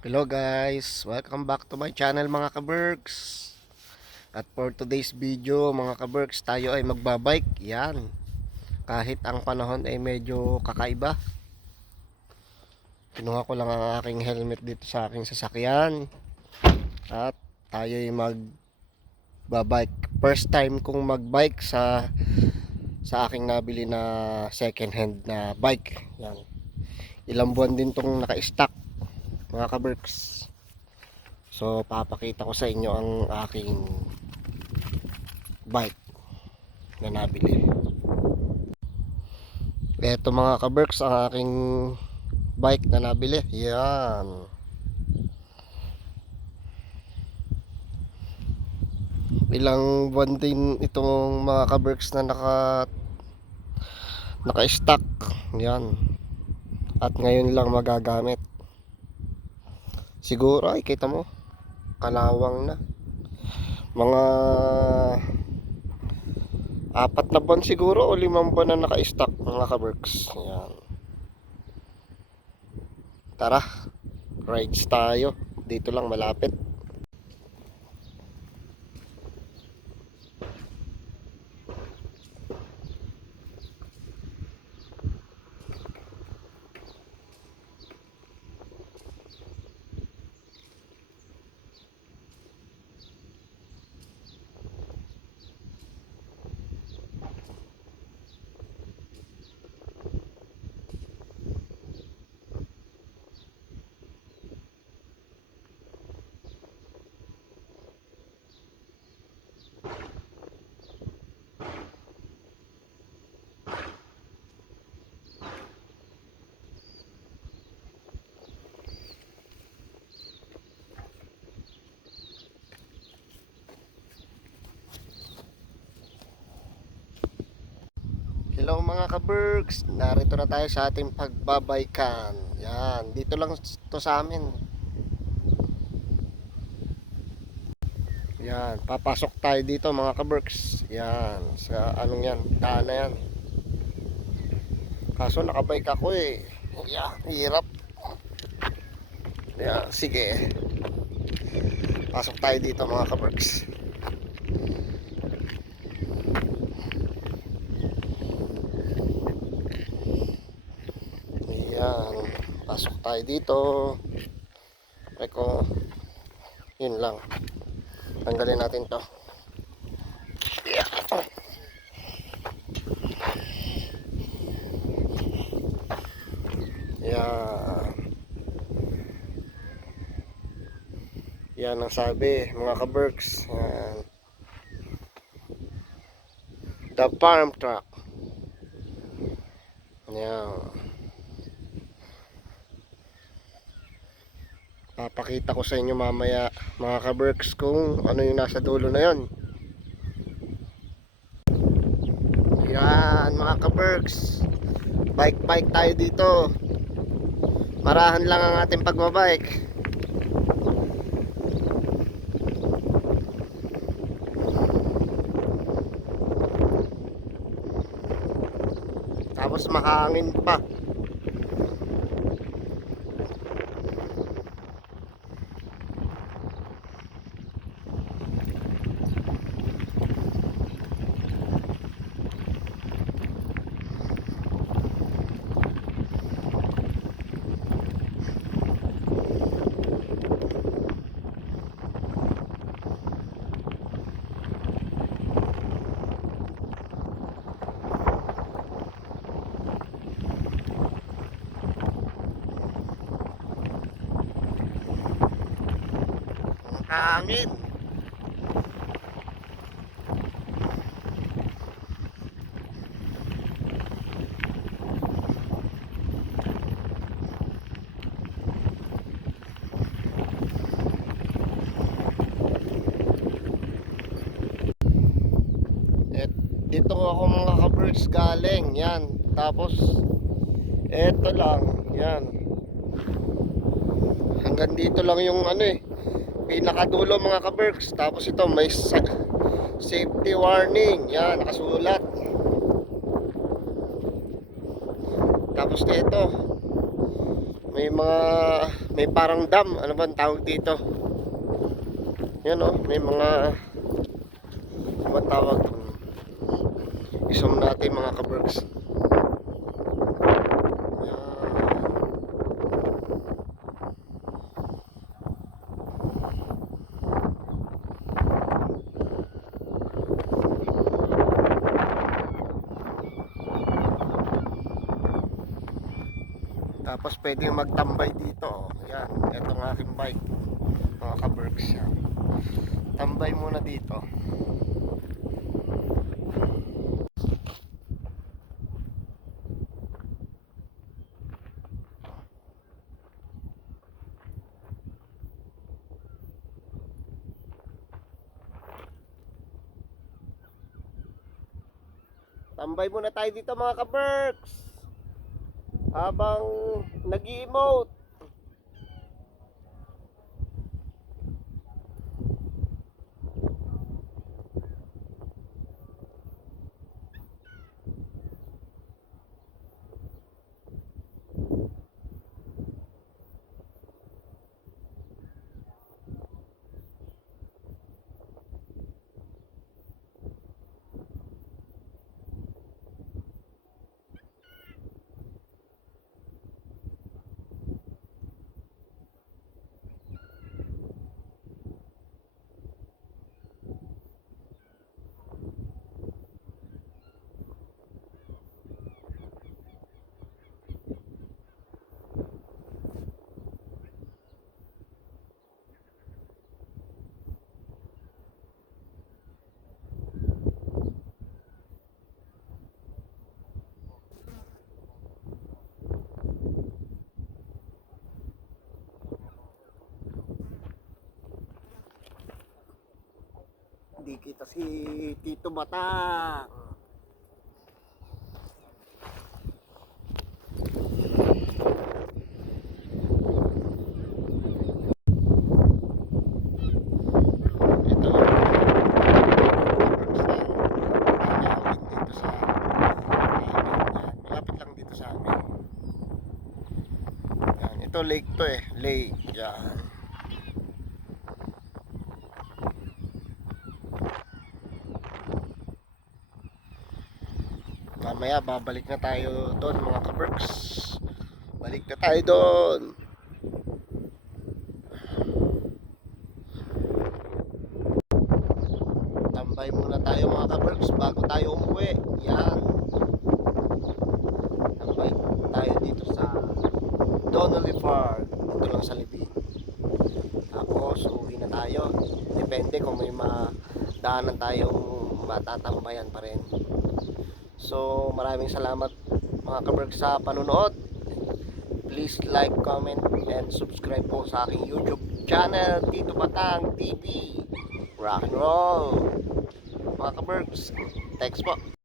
Hello guys, welcome back to my channel mga kaberks. At for today's video mga kaberks, tayo ay magbabike. Yan, kahit ang panahon ay medyo kakaiba, kinuha ko lang ang aking helmet dito sa aking sasakyan. At tayo ay magbabike. First time kong magbike sa aking nabili na second hand na bike. Yan, ilang buwan din tong naka-stock mga kaberks. So papakita ko sa inyo ang aking bike na nabili. Ito mga kaberks ang aking bike na nabili. Yan. Ilang buwan din itong mga kaberks na naka-stock. Yan. At ngayon lang magagamit. Siguro ay kita mo, kalawang na. Mga 4 na buwan siguro o 5 buwan na naka-stock mga kaberks. Yan. Tara, rides tayo. Dito lang malapit. Hello mga kaberks, narito na tayo sa ating pagbabaykan. Yan, dito lang to sa amin. Yan, papasok tayo dito mga kaberks. Yan, sa anong yan, daan na yan. Kaso nakabike ako eh. Yan, hirap. Yan, sige. Pasok tayo dito mga kaberks. Yan, pasok tayo dito. Eko, yun lang. Tanggalin natin to. Yeah. Yan. Yan ang sabi mga kaberks. Yan. The farm truck. Yan. Papakita ko sa inyo mamaya mga kaberks kung ano yung nasa dulo na yon. Yan mga kaberks, bike tayo dito. Marahan lang ang ating pagbabike. Tapos mahangin pa. Hangin. Dito ako mga kaberks galing. Yan. Tapos eto lang. Yan. Hanggang dito lang yung ano eh, pinakadulo mga kaberks. Tapos ito may safety warning. Yan, nakasulat. Tapos dito may parang dam, ano ba ang tawag dito? Yan oh, may mga ano ba tawag doon? Isum natin mga kaberks. Tapos pwedeng magtambay dito. Yan, ito ang aking bike. Mga kaberks yan. Tambay muna dito. Tambay muna tayo dito mga kaberks. Habang nag-i-emote. Hindi kita si Tito Batang. Ito dito sa malapit lang dito sa amin. Yan, ito lake to eh, lake. Yan. Mamaya babalik na tayo doon mga kaberks. Balik na tayo doon. Tambay muna tayo mga kaberks bago tayo umuwi. Yan. Tambay tayo dito sa Donnelly Park. Dito lang sa Libin. Tapos uwi na tayo. Depende kung may madaanan tayong matatambayan pa rin. So maraming salamat mga kaberks sa panunood. Please like, comment, and subscribe po sa aking YouTube channel, Tito Batang TV. Rock and roll mga kaberks. Thanks po.